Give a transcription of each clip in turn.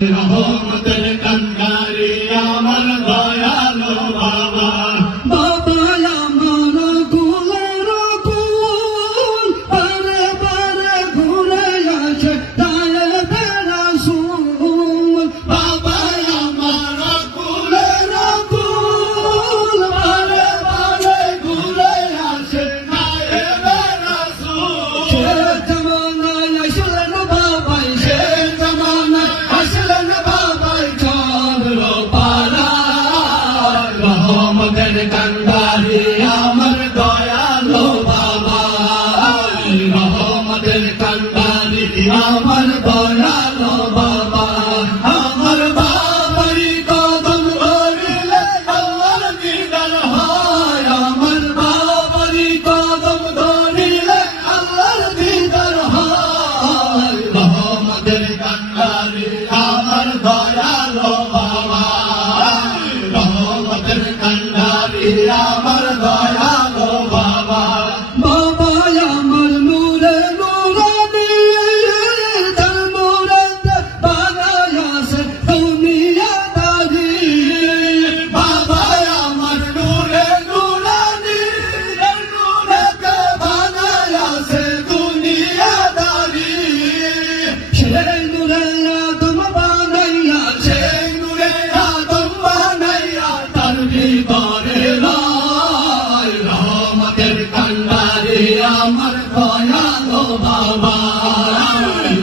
Allah'ın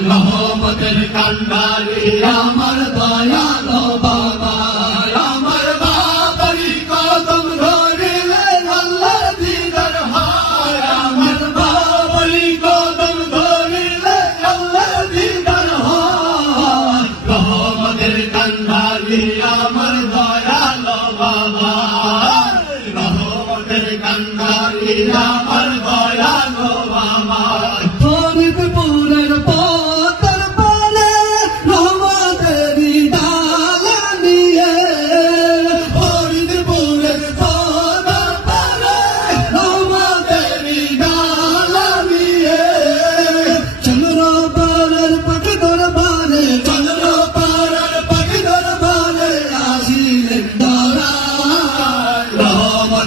মহব্বতের কান্ডারি, আমার দয়ালো বাবা। আমার বাবারি কদম ধরিলে আল্লাহ দিদার হয়। আমার বাবারি কদম ধরিলে আল্লাহ দিদার হয়। মহব্বতের কান্ডারি, আমার দয়ালো বাবা। মহব্বতের কান্ডারি, আমার দয়ালো বাবা।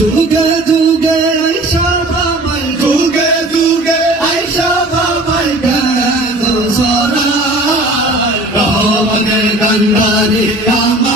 দুগে দুগে আইসা বাবাই দুগে দুগে। আইসা বাবাই গান সরা রহমানের গন্ধারে আমার